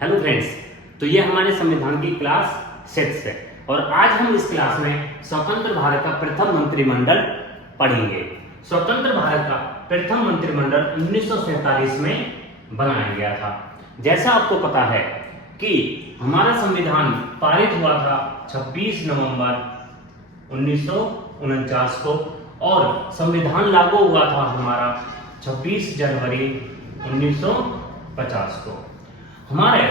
Hello friends, तो ये हमारे संविधान की क्लास 6 है और आज हम इस क्लास में स्वतंत्र भारत का प्रथम मंत्रिमंडल पढ़ेंगे। स्वतंत्र भारत का प्रथम मंत्रिमंडल 1947 में बनाया गया था। जैसा आपको पता है कि हमारा संविधान पारित हुआ था 26 नवंबर 1949 को और संविधान लागू हुआ था हमारा 26 जनवरी 1950 को। हमारे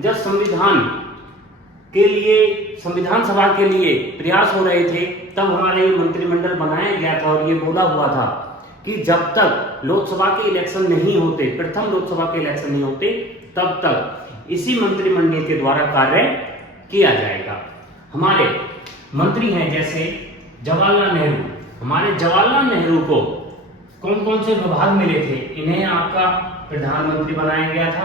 जब संविधान सभा के लिए प्रयास हो रहे थे तब हमारा ये मंत्रिमंडल बनाया गया था और ये बोला हुआ था कि जब तक लोकसभा के इलेक्शन नहीं होते, प्रथम लोकसभा के इलेक्शन नहीं होते, तब तक इसी मंत्रिमंडल के द्वारा कार्य किया जाएगा। हमारे मंत्री हैं जैसे जवाहरलाल नेहरू। हमारे जवाहरलाल नेहरू को कौन कौन से विभाग मिले थे? इन्हें आपका प्रधानमंत्री बनाया गया था,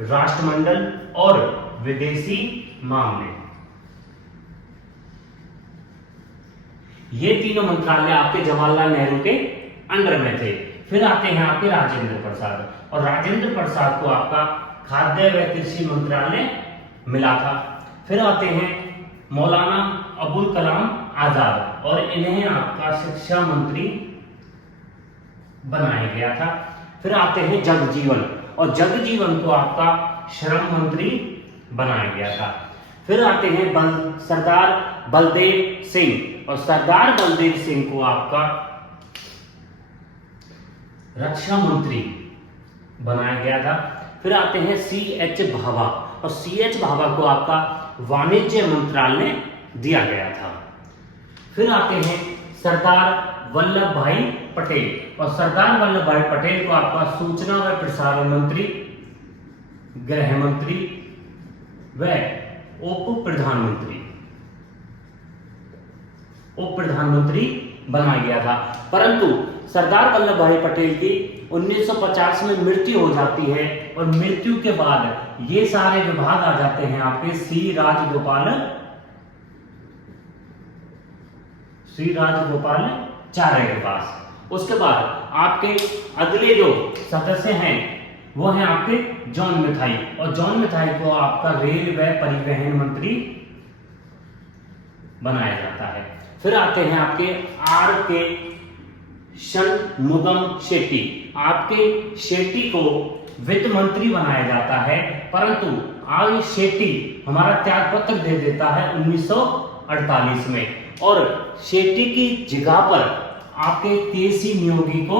राष्ट्रमंडल और विदेशी मामले। ये तीनों मंत्रालय आपके जवाहरलाल नेहरू के अंडर में थे। फिर आते हैं आपके राजेंद्र प्रसाद, और राजेंद्र प्रसाद को आपका खाद्य व कृषि मंत्रालय मिला था। फिर आते हैं मौलाना अबुल कलाम आजाद और इन्हें आपका शिक्षा मंत्री बनाया गया था। फिर आते हैं जगजीवन, और जगजीवन को आपका श्रम मंत्री बनाया गया था। फिर आते हैं सरदार बलदेव सिंह, और सरदार बलदेव सिंह को आपका रक्षा मंत्री बनाया गया था। फिर आते हैं C.H. भाभा, और C.H. भाभा को आपका वाणिज्य मंत्रालय दिया गया था। फिर आते हैं सरदार वल्लभ भाई पटेल, और सरदार वल्लभ भाई पटेल को आपका सूचना व प्रसारण मंत्री, गृह मंत्री व उप प्रधानमंत्री बनाया गया था। परंतु सरदार वल्लभ भाई पटेल की 1950 में मृत्यु हो जाती है और मृत्यु के बाद ये सारे विभाग आ जाते हैं आपके सी राजगोपालाचार्य के पास। उसके बाद आपके अगले जो सदस्य हैं वो हैं आपके जॉन मिथाई, और जॉन मिथाई को आपका रेल व परिवहन मंत्री बनाया जाता है। फिर आते हैं आपके R.K. षणमुगम शेट्टी। आपके शेट्टी को वित्त मंत्री बनाया जाता है, परंतु आर शेट्टी हमारा त्याग पत्र दे देता है 1948 में, और शेट्टी की जगह पर आपके केसी नियोगी को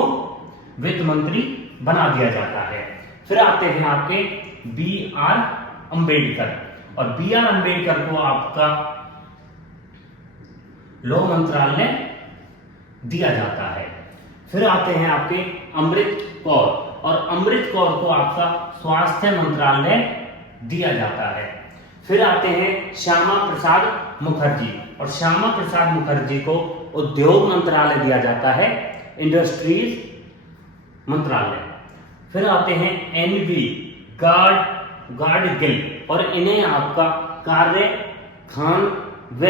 वित्त मंत्री बना दिया जाता है। फिर आते हैं आपके B.R. अंबेडकर, और B.R. अंबेडकर को आपका लौह मंत्रालय दिया जाता है। फिर आते हैं आपके अमृत कौर, और अमृत कौर को आपका स्वास्थ्य मंत्रालय दिया जाता है। फिर आते हैं श्यामा प्रसाद मुखर्जी, और श्यामा प्रसाद मुखर्जी को उद्योग मंत्रालय दिया जाता है, इंडस्ट्रीज मंत्रालय। फिर आते हैं N.V. गाडगिल, और इन्हें आपका कार्य, खान व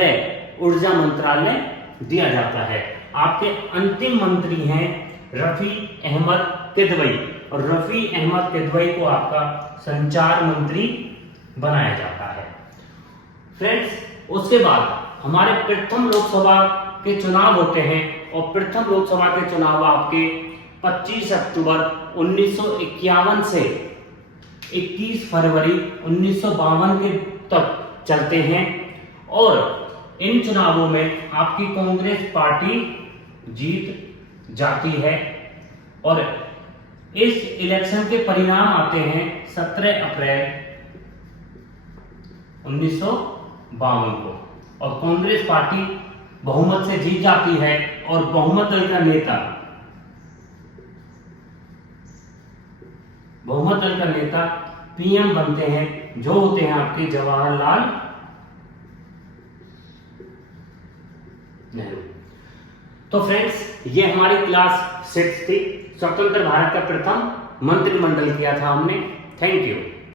ऊर्जा मंत्रालय दिया जाता है। आपके अंतिम मंत्री हैं रफी अहमद किदवई, और रफी अहमद किदवई को आपका संचार मंत्री बनाया जाता है। फ्रेंड्स, उसके बाद हमारे प्रथम लोकसभा के चुनाव होते हैं, और प्रथम लोकसभा के चुनाव आपके 25 अक्टूबर 1951 से 21 फरवरी 1952 के तक चलते हैं, और इन चुनावों में आपकी कांग्रेस पार्टी जीत जाती है। और इस इलेक्शन के परिणाम आते हैं 17 अप्रैल 1952 को, और कांग्रेस पार्टी बहुमत से जीत जाती है, और बहुमत दल का नेता PM बनते हैं, जो होते हैं आपके जवाहरलाल नेहरू। तो फ्रेंड्स, ये हमारी क्लास 6 थी। स्वतंत्र भारत का प्रथम मंत्रिमंडल किया था हमने। Thank you.